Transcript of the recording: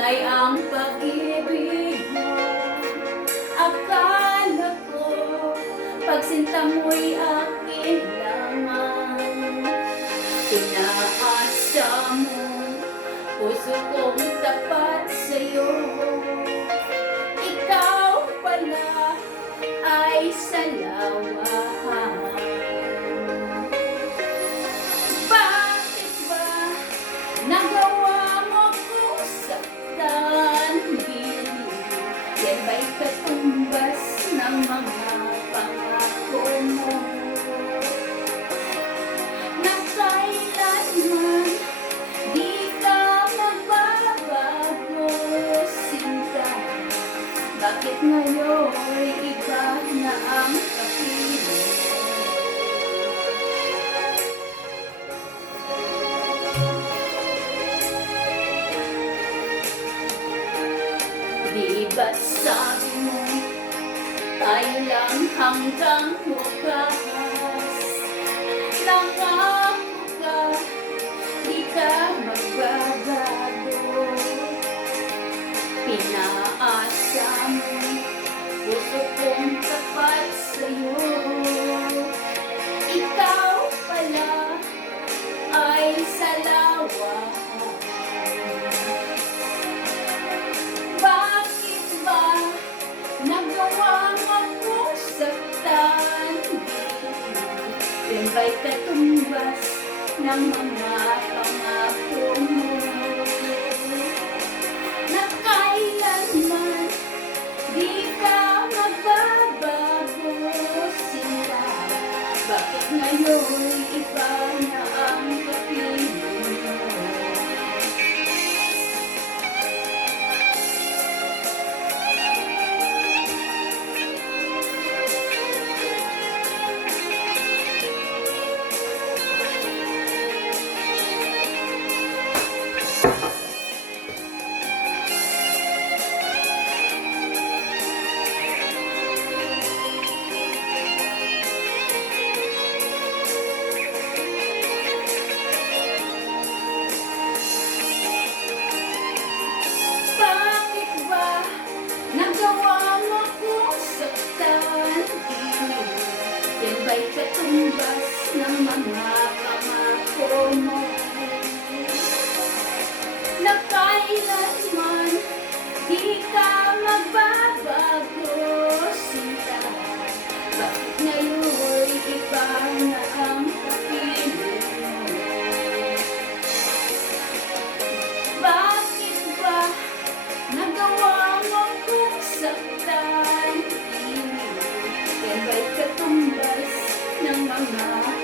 ay ang pag-ibig mo. Akala ko Pagsinta mo'y akin lamang Pinaasa mo Puso kong tapat yan ba'y katumbas ng mga pangako ba't sabi mo tayo lang hanggang wakas Nangako ka, di ka magbabago Pinaasa mo, puso kong tapat sa'yo Ikaw pala ay salawahan nagawa mo ko saktan? Yan ba'y katumbas ng mga pangako mo? Na kailanman di ka magbabago sila. Bakit ngayon iba na ang Yan ba'y katumbas ng mga